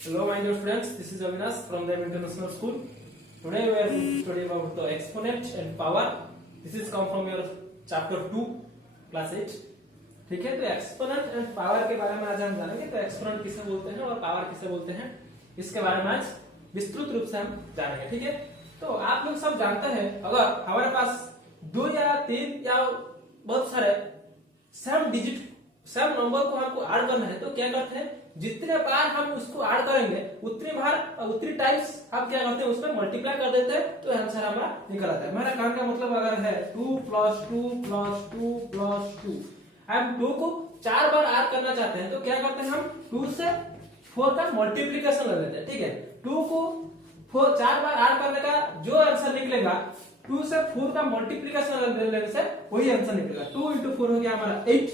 Hello, my dear friends. This is Avinash from the International School. Today we are going to study about the exponent and power. This is come from your chapter 2, class 8. ठीक है, तो exponent and power के बारे में आज हम जानेंगे। तो एक्सपोनेंट किसे बोलते हैं और पावर किसे बोलते हैं, इसके बारे में आज विस्तृत रूप से हम जानेंगे। ठीक है, तो आप लोग सब जानते हैं, अगर हमारे पास 2 या 3 या बहुत सारे सेम नंबर को हमको ऐड करना है, तो क्या करते हैं, जितने बार हम उसको ऐड करेंगे उतनी टाइम्स हम क्या करते हैं, उसमें मल्टीप्लाई कर देते हैं, तो आंसर हमारा निकल आता है। हमारा काम का मतलब अगर है 2 + 2 + 2 + 2, हम 2 को 4 बार ऐड करना चाहते हैं, तो क्या करते हैं, हम 2 से 4 का मल्टीप्लिकेशन ले लेते हैं। ठीक है, 2 को 4 बार ऐड करने का जो आंसर निकलेगा, 2 से 4 का मल्टीप्लिकेशन लेने से वही आंसर निकलेगा। 2 × 4 हो गया हमारा 8,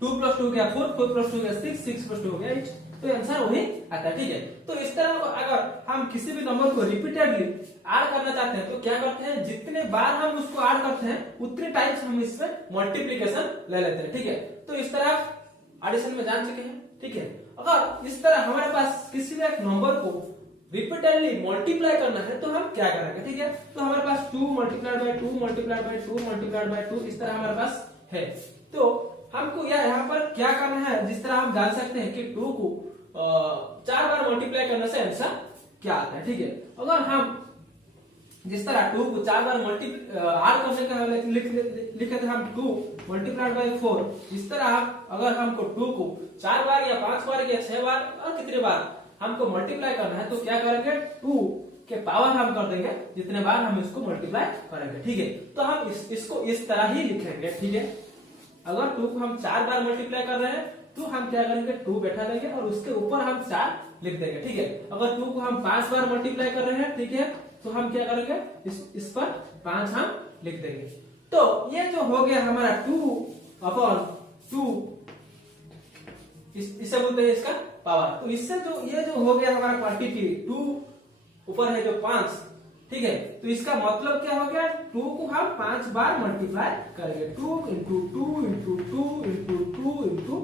2 + 2 हो गया 4, 4 + 2 हो गया 6, 6 + 2 हो गया 8, तो आंसर वही आता है। ठीक है, तो इस तरह अगर हम किसी भी नंबर को रिपीटेडली ऐड करना चाहते हैं, तो क्या करते हैं, जितने बार हम उसको ऐड करते हैं उतने टाइम्स हम इसमें मल्टीप्लिकेशन ले लेते हैं। ठीक है, तो इस तरह एडिशन में जान चुके हैं। ठीक है, अगर इस तरह हमारे पास किसी भी एक नंबर को रिपीटेडली मल्टीप्लाई करना है, तो हम क्या करेंगे। ठीक है, तो हमारे पास 2 × 2 × 2 × 2 इस तरह हमारे पास है। तो हमको यहाँ पर क्या करना है, जिस तरह हम जान सकते हैं कि 2 को 4 बार मल्टीप्लाई करने से आंसर क्या आता है। ठीक है, अगर हम जिस तरह 2 को 4 बार ऐड करने का लिखे थे हम 2 × 4, इस तरह अगर हमको 2 को 4 बार या 5 बार या 6 बार और कितने बार हमको मल्टीप्लाई करना है, तो क्या करेंगे, 2 के पावर हम कर देंगे जितने बार हम इसको मल्टीप्लाई करेंगे। ठीक है, तो हम इसको इस तरह ही लिखेंगे। ठीक है, अगर 2 को हम 4 बार मल्टीप्लाई कर रहे हैं, तो हम क्या करेंगे, 2 बैठा देंगे और उसके ऊपर हम 4 लिख देंगे। ठीक है, अगर 2 को हम 5 बार मल्टीप्लाई कर रहे हैं, ठीक है, तो हम क्या करेंगे, इस पर 5 हम लिख देंगे। तो ये जो हो गया हमारा 2/2, इसे बोलते हैं इसका पावर। तो इससे जो ये जो हो गया हमारा क्वांटिटी 2 ऊपर है जो 5, ठीक है, तो इसका मतलब क्या हो गया, 2 को हम 5 बार मल्टीप्लाई करेंगे। 2 × 2 × 2 × 2 × 2,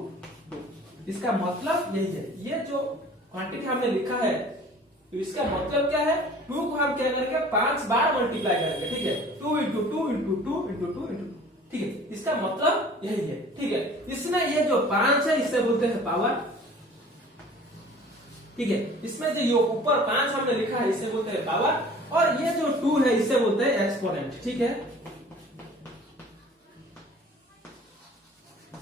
इसका मतलब यही है। ये जो क्वांटिटी हमने लिखा है, तो इसका मतलब क्या है, 2 को हम क्या करेंगे, 5 बार मल्टीप्लाई करेंगे। ठीक है, 2 × 2 × 2 × 2 × 2, ठीक है, इसका मतलब यही है। ठीक है, इसमें ये जो 5 है, इसे बोलते हैं पावर। ठीक है, इसमें जो ऊपर 5 हमने लिखा है, इसे बोलते हैं पावर, और ये जो 2 है, इसे बोलते हैं एक्सपोनेंट। ठीक है,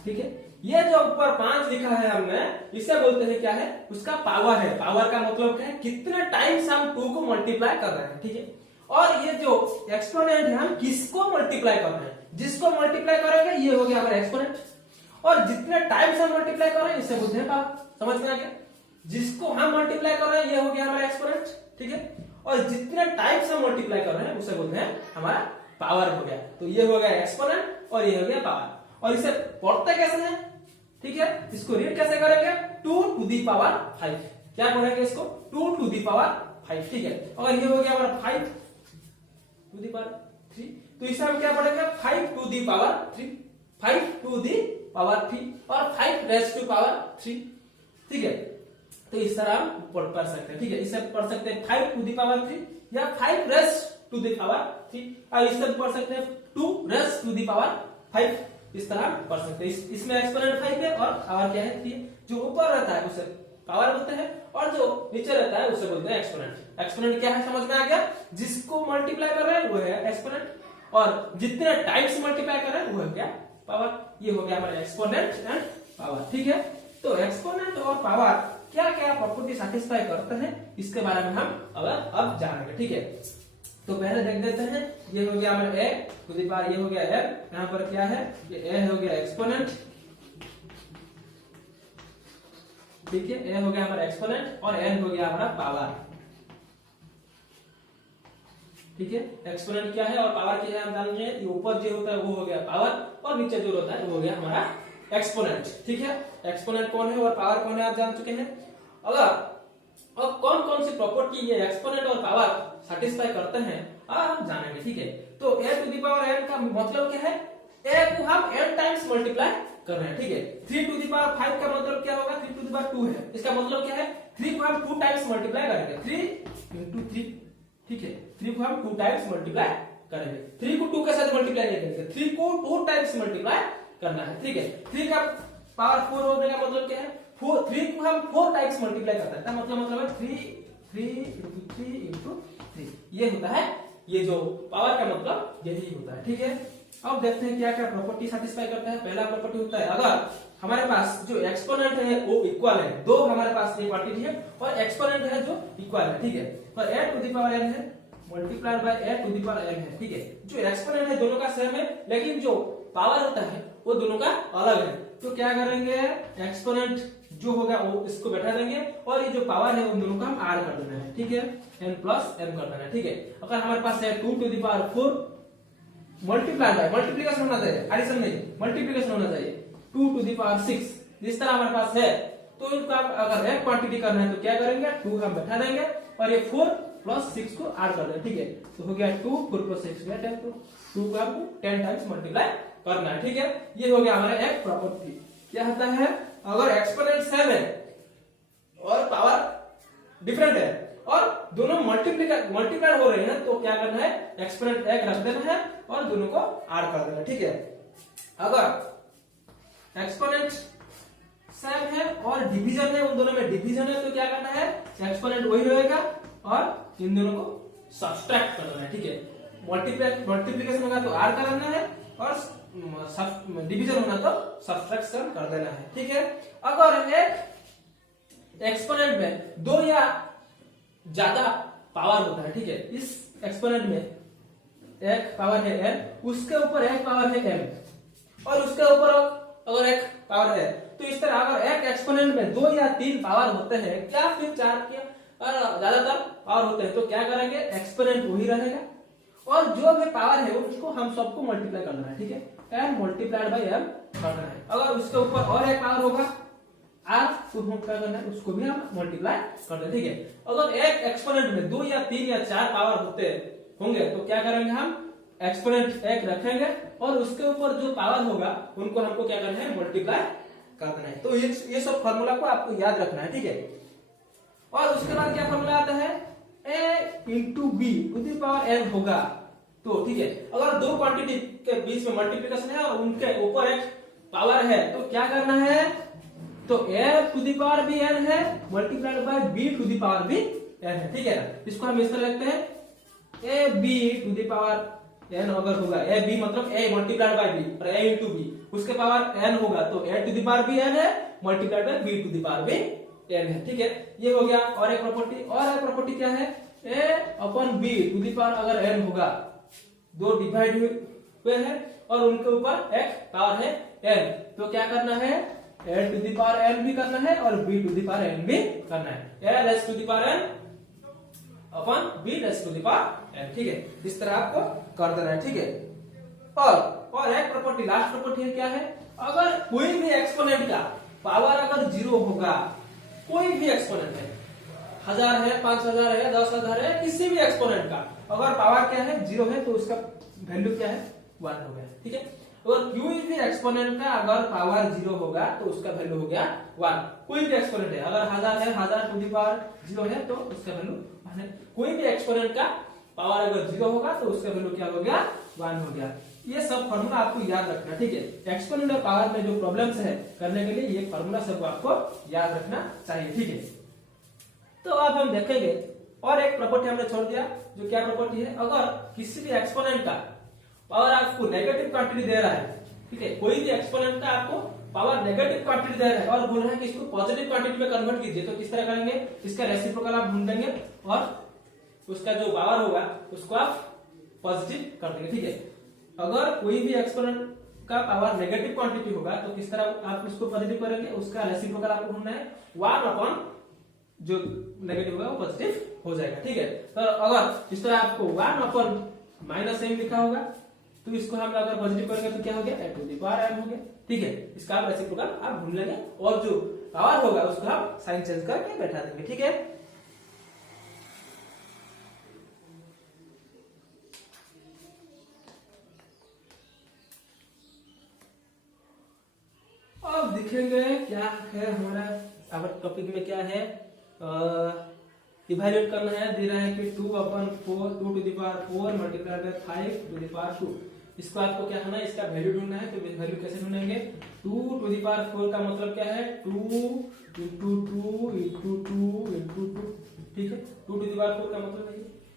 ठीक है, ये जो ऊपर 5 लिखा है हमने, इसे बोलते हैं क्या है, उसका पावर है। पावर का मतलब क्या है, कितने टाइम्स हम 2 को मल्टीप्लाई कर रहे हैं। ठीक है, और ये जो एक्सपोनेंट है, हम किसको मल्टीप्लाई कर रहे हैं, जिसको मल्टीप्लाई करेंगे ये हो गया हमारा एक्सपोनेंट, और जितने टाइम्स हम मल्टीप्लाई कर रहे हैं इसे बोलते हैं पावर। समझ में आ गया, जिसको हम मल्टीप्लाई कर रहे हैं ये हो गया हमारा एक्सपोनेंट। ठीक है, और जितने टाइम्स हम मल्टीप्लाई कर रहे हैं उसे बोलते हैं हमारा पावर हो गया। तो ये हो गया एक्सपोनेंट और ये हो गया पावर। और इसे पढ़ते कैसे है, ठीक है, इसको रीड कैसे करेंगे, 2⁵ क्या पढ़ेंगे इसको, 2⁵। ठीक है, और ये हो गया हमारा 5⁵, तो इसे हम क्या पढ़ेंगे, 5⁵, 5⁵ और 5⁻3। ठीक है, तो इस तरह हम पढ़ सकते हैं। ठीक है, इसे पढ़ सकते हैं 5⁵ या 5⁻3, और इसे पढ़ सकते हैं 2⁵, इस तरह पढ़ सकते हैं। इसमें एक्सपोनेंट 5 है और पावर क्या है 3। जो ऊपर रहता है उसे पावर बोलते हैं, और जो नीचे रहता है उसे बोलते हैं एक्सपोनेंट। एक्सपोनेंट क्या है, समझ में आ गया, जिसको मल्टीप्लाई कर रहे हैं वो है एक्सपोनेंट, और जितने टाइम्स मल्टीप्लाई कर रहे हैं वो है क्या, पावर। ये हो गया हमारा एक्सपोनेंट एंड पावर। ठीक है, तो एक्सपोनेंट और पावर क्या क्या प्रॉपर्टी सैटिस्फाई करते हैं, इसके बारे में हम अब जानेंगे। ठीक है, तो पहले देख देते हैं। ये हो गया हमारा a⁵, ये हो गया m, यहाँ पर क्या है, ये a हो गया एक्सपोनेंट। ठीक है, a हो गया हमारा एक्सपोनेंट और n हो गया हमारा पावर। ठीक है, एक्सपोनेंट क्या है और पावर क्या है हम जानेंगे। ये ऊपर जो होता है वो हो गया पावर, और नीचे जो होता है वो हो गया हमारा एक्सपोनेंट। ठीक है, एक्सपोनेंट कौन है और पावर कौन है आप जान चुके हैं। अगर और कौन कौन सी प्रॉपर्टी ये एक्सपोनेंट और पावर सैटिस्फाई करते हैं हम जानेंगे। ठीक है, तो a⁴n का मतलब क्या है, a को हम n टाइम्स मल्टीप्लाई कर रहे हैं। ठीक है, 3⁵ का मतलब क्या होगा, 3⁵2 है, इसका मतलब क्या है, 3 को हम 2 टाइम्स मल्टीप्लाई करेंगे, 3 into 3, ठीक है। 3 को हम 2 टाइम्स मल्टीप्लाई करेंगे, 3 को 2 के साथ मल्टीप्लाई नहीं करेंगे, 3 को 2 टाइम्स मल्टीप्लाई करना है, ठीक है। 3 का पावर 4 होने का मतलब क्या है, 3 को हम 4 टाइम्स मल्टीप्लाई करते हैं, मतलब है 3 into 3 into 3, ये होता है, ये जो पावर का मतलब यही होता है, ठीक है। अब देखते हैं क्या क्या प्रॉपर्टी सेटिस्फाई करता है। पहला प्रॉपर्टी होता है, अगर हमारे पास जो एक्सपोनेंट है वो इक्वल है, दो हमारे पास ये क्वांटिटी है और एक्सपोनेंट है जो इक्वल है, ठीक है। तो a to the power n है multiplied by a to the power n है, ठीक है। जो एक्सपोनेंट है दोनों का सेम है, लेकिन जो पावर होता है वो दोनों का अलग है। तो क्या करेंगे, एक्सपोनेंट जो होगा वो इसको बैठा देंगे और ये जो पावर है उन दोनों का हम ऐड कर देना है, ठीक है। n प्लस m कर देना है, ठीक है। अगर हमारे पास है 2 to the power 4 multiply by, multiplication होना चाहिए, एडिशन नहीं, मल्टीप्लिकेशन होना चाहिए, 2 टू द पावर 6, इस तरह हमारे पास है। तो इनका अगर एक क्वांटिटी करना है तो क्या करेंगे, 2 हम बैठा देंगे और ये 4 प्लस 6 को ऐड कर देंगे, ठीक है। तो हो गया 2, 4 प्लस 6 गया 10, 2 को आपको 10 टाइम्स मल्टीप्लाई करना है, ठीक है। ये हो गया हमारा एक प्रॉपर्टी। क्या होता है, अगर एक्सपोनेंट सेम है और पावर डिफरेंट है और दोनों मल्टीप्लाई हो रहे हैं तो क्या करना है, एक्सपोनेंट एक रख देना है और दोनों को ऐड कर देना, ठीक है। अगर एक्सपोनेंट सेम है और डिवीजन है, उन दोनों में डिवीजन है, तो क्या करना है, एक्सपोनेंट वही रहेगा और इन दोनों को सब्ट्रैक्ट कर देना है, ठीक है। मल्टीप्लिकेशन होगा तो ऐड करना है और डिवीजन होना तो सब्ट्रैक्शन कर देना है, ठीक है। अगर एक एक्सपोनेंट में दो या ज्यादा पावर होता है, ठीक है, इस एक्सपोनेंट में एक पावर है n, उसके ऊपर एक पावर है m और उसके ऊपर अगर एक पावर है, तो इस तरह अगर एक एक्सपोनेंट में 2 या 3 पावर होते हैं या फिर 4 के ज्यादातर पावर होते हैं, तो क्या करेंगे, एक्सपोनेंट वही रहेगा और जो भी पावर है उसको हम सबको मल्टीप्लाई करना है, ठीक है। n मल्टीप्लाइड बाय m करना है। अगर उसके ऊपर और एक पावर होगा r, तो हम क्या करना है, उसको भी हम मल्टीप्लाई कर दें, ठीक है। अगर एक एक्सपोनेंट में 2 या 3 या 4 पावर होते होंगे तो क्या करेंगे, हम एक्सपोनेंट एक रखेंगे और उसके ऊपर जो पावर होगा उनको हमको क्या करना है, मल्टीप्लाई कर देना है। तो ये सब फॉर्मूला को आपको याद रखना है, ठीक है। और उसके बाद क्या फॉर्मूला आता है, a into B to the power n होगा, तो ठीक है। अगर दो क्वांटिटी के बीच में मल्टीप्लिकेशन है और उनके ऊपर एक पावर है तो क्या करना है, तो a टू द पावर भी n है multiplied by b to the power भी n है, ठीक है ना। इसको हम इस तरह लिखते हैं, a b to the power n अगर होगा, a b मतलब a मल्टीप्लाइड बाय b और a इंटू b, उसके पावर n होगा तो a टू द पावर भी n है multiplied by b to the power भी n है, ठीक है। ये हो गया। और एक प्रॉपर्टी क्या है, a upon b to the power अगर n होगा, दो डिवाइड हुए हैं और उनके ऊपर एक पावर है n, तो क्या करना है, a to the power n भी करना है और b to the power n भी करना है, a raise to the power n upon b raise to the power n, ठीक है। इस तरह आपको कर देना है, ठीक है। और एक प्रॉपर्टी, लास्ट प्रॉपर्टी क्या है, अगर कोई भी एक्सपोनेंट का पावर अगर 0 होगा, कोई भी एक्सपोनेंट है, 1000 है, 5000 है, 10,000 है, किसी भी एक्सपोनेंट का अगर पावर क्या है, 0 है, तो उसका वैल्यू क्या है, 1 हो गया, ठीक है। और कोई भी एक्सपोनेंट का अगर पावर 0 होगा तो उसका वैल्यू हो गया 1। कोई भी एक्सपोनेंट है, अगर 1000 है, 1000 टू द पावर 0 है तो उसका वैल्यू 1 है। कोई भी एक्सपोनेंट का पावर अगर 0 होगा तो उसका वैल्यू क्या हो गया, 1 हो गया। ये सब फॉर्मूला आपको याद रखना, ठीक है। एक्सपोनेंट और पावर में जो प्रॉब्लम्स है करने के लिए ये फॉर्मूला सब आपको याद रखना चाहिए, ठीक है। तो अब हम देखेंगे और एक प्रॉपर्टी हमने छोड़ दिया, जो क्या प्रॉपर्टी है, अगर किसी भी एक्सपोनेंट का पावर आपको नेगेटिव क्वांटिटी दे रहा है, ठीक है, कोई भी एक्सपोनेंट का आपको पावर नेगेटिव क्वांटिटी दे रहा है और बोल रहा है कि इसको पॉजिटिव क्वांटिटी में कन्वर्ट कीजिए, तो किस तरह करेंगे, इसका रेसिप्रोकल आप ढूंढ देंगे और उसका जो पावर होगा उसको आप पॉजिटिव कर देंगे, ठीक है। अगर कोई भी एक्सपोनेंट का पावर नेगेटिव क्वांटिटी होगा तो किस तरह आप उसको पॉजिटिव करेंगे, उसका रेसिप्रोकल आपको ढूंढना है, 1 अपॉन जो नेगेटिव होगा वो पॉजिटिव हो जाएगा, ठीक है। तो अगर इस तरह आपको 1 अपॉन माइनस m लिखा होगा तो इसको हम अगर पॉजिटिव करेंगे तो क्या हो गया, a to the power m हो गया, ठीक है। इसका आप रेसिप्रोकल आप ढूंढ लेंगे और जो पावर होगा उसको हम साइन चेंज करके बैठा देंगे, ठीक है। अब दिखेंगे क्या है हमारा टॉपिक में क्या है, इवेल्युएट करना है, दे रहा है कि 2/4 2 to the power 4 multiply by 5 to the power 2। इसको आपको क्या करना है, इसका वैल्यू ढूंढना है। तो वैल्यू कैसे ढूंढेंगे, 2 टू द पावर 4 का मतलब क्या है, 2 इंटू 2 इंटू 2 इंटू 2, ठीक है। 2 टू द पावर 4 का मतलब है,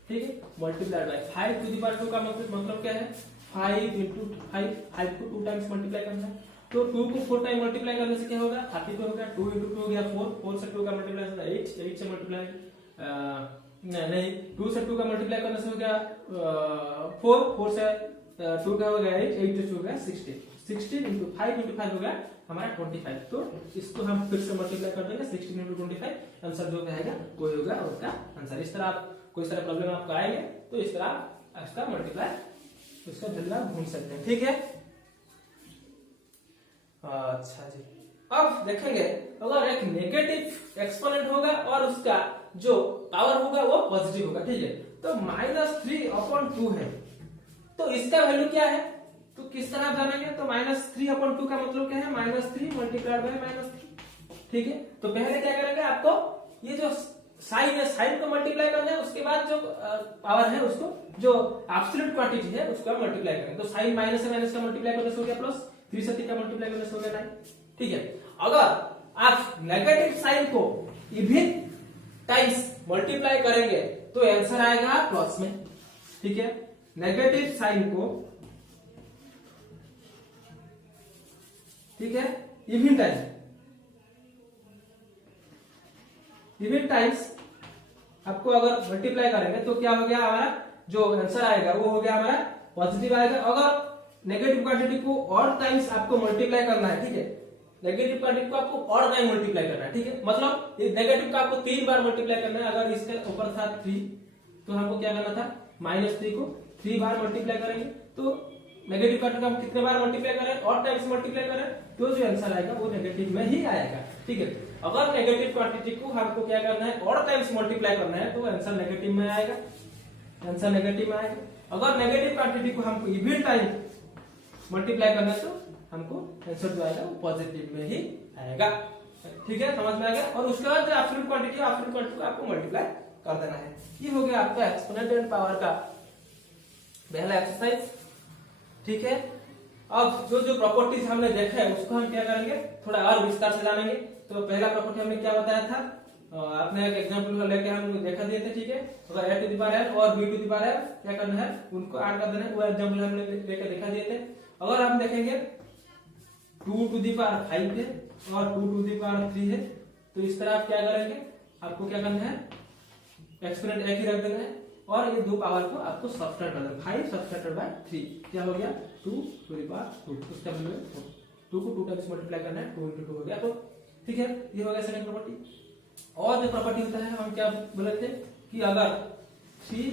ठीक है, multiply by 5 to the power 2 का मतलब क्या है, 5 इंटू 5 को 2 टाइम्स मल्टीप्लाई करना है। तो 2 को 4 टाइम मल्टीप्लाई करने से क्या होगा, 32 हो गया। 2 इंटू 2 हो गया 4 से 2 का मल्टीप्लाई होगा 8 से मल्टीप्लाई नहीं 2 से 2 का मल्टीप्लाई करने से हो गया 4 से 2 का हो गया 8 से 2 हो गया 16 इंटू 5 इंटू 5 हो गया हमारा 25। तो इसको हम फिर से मल्टीप्लाई कर देंगे 16 इंटू 25, आंसर जो आएगा वो होगा उसका आंसर। इस तरह आप कोई सारे प्रॉब्लम आपको आएंगे तो इस तरह आप इसका मल्टीप्लाई उसका वैल्यू ढूंढ सकते हैं, ठीक है। अच्छा जी, अब देखेंगे अगर एक नेगेटिव एक्सपोनेंट होगा और उसका जो पावर होगा वो पॉजिटिव होगा, ठीक है। तो -3/2 है, तो इसका वैल्यू क्या है, तो किस तरह आप जानेंगे, तो -3/2 का मतलब क्या है, -3 मल्टीप्लाइड बाय -3, ठीक है। तो पहले क्या करेंगे, आपको ये जो साइन है साइन को मल्टीप्लाई करना है, उसके बाद जो पावर है उसको जो एब्सोल्यूट क्वांटिटी है उसको मल्टीप्लाई करेंगे। तो साइन माइनस से माइनस का मल्टीप्लाई करने से हो गया प्लस, 3 से 3 का मल्टीप्लाई करने से हो गया 9, ठीक है। अगर आप नेगेटिव साइन को इवन टाइम्स मल्टीप्लाई करेंगे तो आंसर आएगा प्लस में, ठीक है। नेगेटिव साइन को, ठीक है, इवन टाइम्स आपको अगर मल्टीप्लाई करेंगे तो क्या हो गया, हमारा जो आंसर आएगा वो हो गया हमारा पॉजिटिव आएगा। अगर नेगेटिव क्वांटिटी को और टाइम्स आपको मल्टीप्लाई करना है, ठीक है, नेगेटिव क्वांटिटी को आपको और टाइम मल्टीप्लाई करना है, ठीक है। मतलब नेगेटिव का आपको 3 बार मल्टीप्लाई करना है। अगर इसके ऊपर था 3 तो हमको क्या करना था, -3 को 3 बार मल्टीप्लाई करेंगे। तो नेगेटिव क्वांटिटी को हम कितने बार मल्टीप्लाई करें और टाइम्स मल्टीप्लाई करें तो जो आंसर आएगा वो नेगेटिव में ही आएगा, ठीक है। अगर नेगेटिव क्वांटिटी को हमको क्या करना है और टाइम्स मल्टीप्लाई करना है तो आंसर नेगेटिव में आएगा, आंसर नेगेटिव में आएगा। अगर नेगेटिव क्वांटिटी को हमको इवन टाइम मल्टीप्लाई करना है तो हमको आंसर जो आएगा वो पॉजिटिव में ही आएगा, ठीक है, समझ में आ गया। और उसके बाद जो एब्सोल्यूट क्वांटिटी है एब्सोल्यूट क्वांटिटी को आपको मल्टीप्लाई कर देना है। ये हो गया आपका एक्सपोनेंट एंड पावर का पहला एक्सरसाइज, ठीक है। अब जो जो प्रॉपर्टीज हमने देखा है उसको हम क्या करेंगे, थोड़ा और विस्तार से जानेंगे। तो पहला प्रॉपर्टी हमने क्या बताया था, आपने एक एग्जांपल लेके हम देखा दिए थे, ठीक है। अगर a to the power n और b to the power n क्या करना है, उनको ऐड कर देना है, वो एग्जांपल हमने लेके दिखा दिए थे। अगर हम देखेंगे 2 टू द पावर 5 है और 2 टू द पावर 3 है, तो इस तरह आप क्या करेंगे, आपको क्या करना है, एक्सपोनेंट एक ही रख देना है और ये दो पावर को आपको सब्ट्रैक्ट कर देना, 5 सब्ट्रैक्टेड बाय 3 क्या हो गया, 2 टू द पावर 2, उसका वैल्यू 2 को 2 टाइम्स मल्टीप्लाई करना है, 2 into 2 हो गया। तो ठीक है, ये हो गया सेकंड प्रॉपर्टी। और जो प्रॉपर्टी होता है हम क्या बोले थे कि अगर 3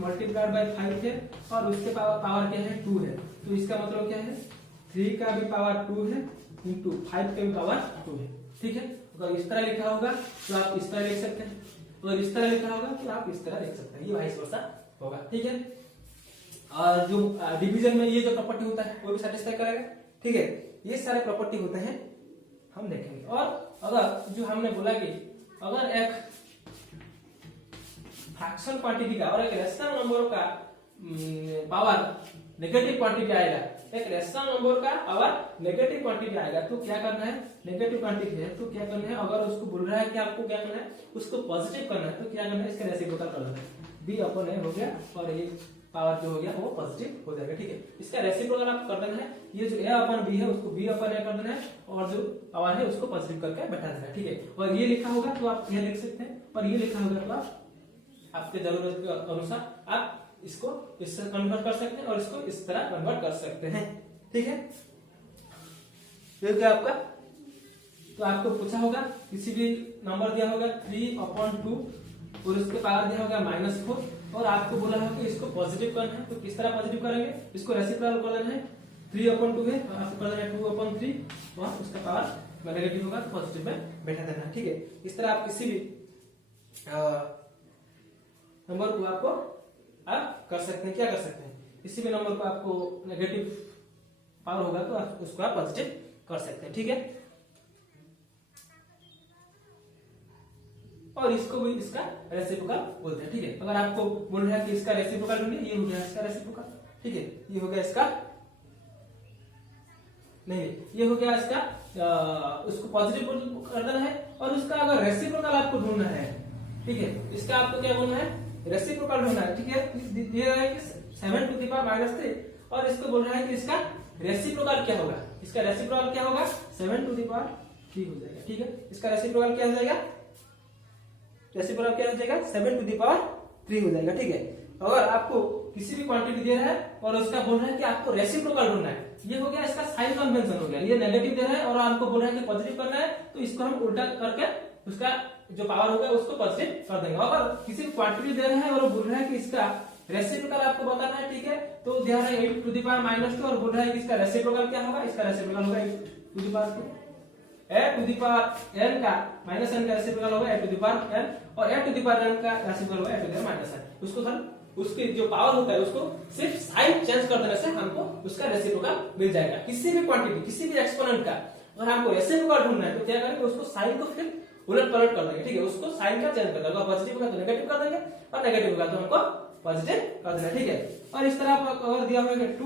मल्टीप्लाइड बाय 5 है और उसके पावर क्या है 2 है, तो इसका मतलब क्या है 3 का भी पावर 2 है इंटू 5 का भी पावर 2 है, ठीक है। अगर इस तरह लिखा होगा तो आप इस तरह लिख सकते हैं, अगर इस तरह लिखा होगा तो आप इस तरह लिख सकते हैं, ये वाइस वर्सा होगा, ठीक है। और जो डिवीजन में ये जो प्रॉपर्टी होता है वो भी सेटिस्फाई करेगा, ठीक है। ये सारे प्रॉपर्टी होते हैं हम देखेंगे। और अगर जो हमने बोला कि अगर एक फ्रैक्शन क्वांटिटी का और एक रेशनल नंबर का पावर नेगेटिव क्वांटिटी आएगा, एक रेशनल नंबर का पावर नेगेटिव क्वांटिटी आएगा तो क्या करना है, नेगेटिव क्वांटिटी है तो क्या करना है, अगर उसको बोल रहा है कि आपको क्या करना है, उसको पॉजिटिव करना है तो क्या करना है, इसका रेसिप्रोकल कर देना है, b/a हो गया और ये पावर जो हो गया वो पॉजिटिव हो जाएगा, ठीक है। इसका रेसिप्रोकल आप कर देना है, ये जो a/b है उसको b/a कर देना है और जो पावर है उसको पॉजिटिव करके बैठा देना है, ठीक है। और ये लिखा होगा तो आप ये लिख सकते हैं, और ये लिखा होगा तो आप आपके जरूरत के अनुसार आप इसको इससे कन्वर्ट कर सकते हैं और इसको इस तरह कन्वर्ट कर सकते हैं, ठीक है। ये क्या आपका, तो आपको पूछा होगा किसी भी नंबर दिया होगा 3/2 और उसके पावर दिया होगा -4 और आपको बोला है कि इसको पॉजिटिव करना है, तो किस तरह पॉजिटिव करेंगे, इसको रेसिप्रोकल कर देना है, 3/2 है और आपको कर देना है 2/3 और उसका पावर नेगेटिव होगा तो पॉजिटिव में बैठा देना है, ठीक है। इस तरह आप किसी भी नंबर को आपको आप कर सकते हैं, क्या कर सकते हैं, किसी भी नंबर को आपको नेगेटिव पावर होगा तो आप उसको आप पॉजिटिव कर सकते हैं, ठीक है। और इसको भी इसका रेसिप्रोकल बोलते हैं। ठीक है, अगर आपको बोल रहा है कि इसका रेसिप्रोकल ढूंढिए, ये हो गया इसका रेसिप्रोकल। ठीक है, ये हो गया इसका, नहीं ये हो गया इसका उसको पॉजिटिव कर देना है, और उसका अगर रेसिप्रोकल आपको ढूंढना है, ठीक है, इसका आपको क्या बोलना है, रेसिप्रोकल ढूंढना है। ठीक है, दिया है कि 7 टू द पावर -3, और इसको बोल रहा है कि इसका रेसिप्रोकल क्या होगा, इसका रेसिप्रोकल क्या होगा, 7 टू द पावर 3 हो जाएगा। ठीक है, इसका रेसिप्रोकल क्या हो जाएगा, रेसिप्रोकल क्या हो जाएगा, 7 टू द पावर 3 हो जाएगा। ठीक है, अगर आपको किसी भी क्वांटिटी दे रहा है और उसका बोल रहा है कि आपको रेसिप्रोकल ढूंढना है, ये हो गया इसका साइन कन्वेंशन हो गया। ये नेगेटिव दे रहा है और आपको बोल रहा है कि पॉजिटिव करना है, तो इसको हम उल्टा करके उसका जो पावर होगा उसको पॉजिटिव कर देंगे। अगर किसी क्वांटिटी दे रहा है और बोल रहा है कि इसका रेसिप्रोकल आपको बताना है, ठीक है, तो दे रहा है 8 टू द पावर -2 और बोल रहा है कि इसका रेसिप्रोकल क्या होगा, इसका रेसिप्रोकल होगा 8 to the power 2। a to the power n का -n का रेसिप्रोकल होगा a to the power n, और a to the power n का रेसिप्रोकल होगा a to the power -n। उसको सर उसकी जो पावर होता है उसको सिर्फ साइन चेंज कर देने से हमको उसका रेसिप्रोकल मिल जाएगा। किसी भी क्वांटिटी, किसी भी एक्सपोनेंट का अगर हमको रेसिप्रोकल ढूंढना है तो क्या करेंगे, उसको साइन को फिर उलट पलट कर देंगे। ठीक है, उसको साइन का चेंज कर देंगे, पॉजिटिव होगा तो नेगेटिव कर देंगे, और नेगेटिव होगा तो हमको पॉजिटिव कर देना। ठीक है, और इस तरह अगर दिया हुआ है 2/3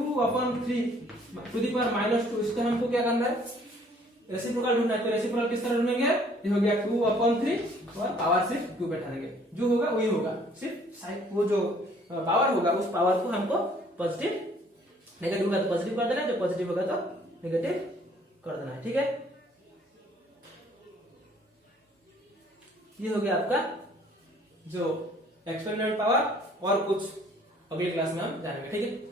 टू द पावर -2, इसको हमको क्या करना है, रेसिप्रोकल ढूंढना है। तो रेसिप्रोकल किस तरह ढूंढेंगे, ये हो गया 2/3 और पावर सिर्फ 2 बैठाएंगे, जो होगा वही होगा, सिर्फ साइन वो जो पावर होगा उस पावर को हमको पॉजिटिव, नेगेटिव होगा तो पॉजिटिव कर देना है, जो पॉजिटिव होगा तो नेगेटिव कर देना है। ठीक है, ये हो गया आपका जो एक्सपेरिमेंट पावर, और कुछ अगली क्लास में हम जानेंगे। ठीक है।